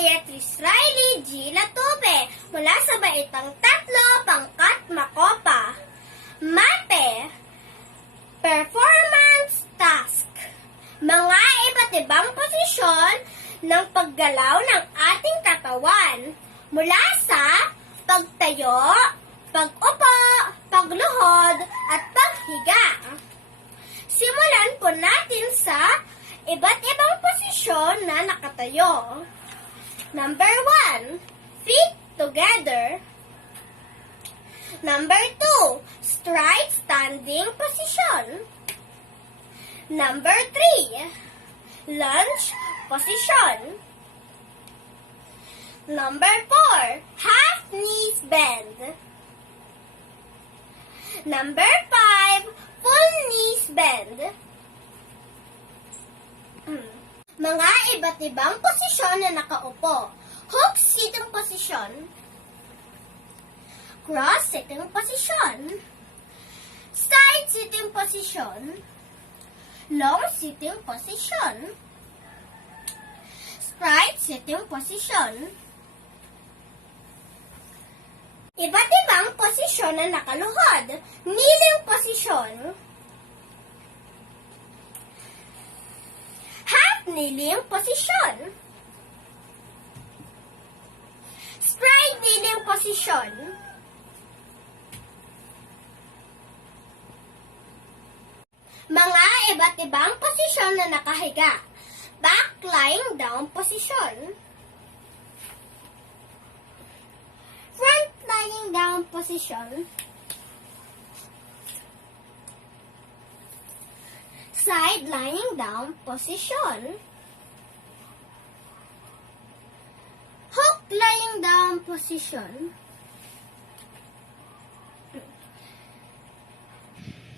Beatrice Riley G. Latube mula sa Baitang 3, Pangkat Makopa. Mate, performance task. Mga iba't ibang posisyon ng paggalaw ng ating katawan mula sa pagtayo, pag-upo, pagluhod, at paghiga. Simulan po natin sa iba't ibang posisyon na nakatayo. Number 1, feet together. Number 2, straight standing position. Number 3, lunge position. Number 4, half knees bend. Number 5, full knees bend. Mga iba't ibang posisyon na nakaupo. Hook sitting position. Cross sitting position. Side sitting position. Long sitting position. Straight sitting position. Iba't ibang posisyon na nakaluhod. Kneeling position. Half kneeling position. Straight kneeling position. Mga iba't ibang posisyon na nakahiga. Back lying down position. Front lying down position. Side lying down position. Hook lying down position.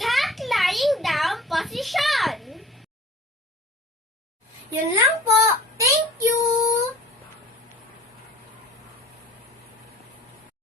Cat lying down position. Yun lang po.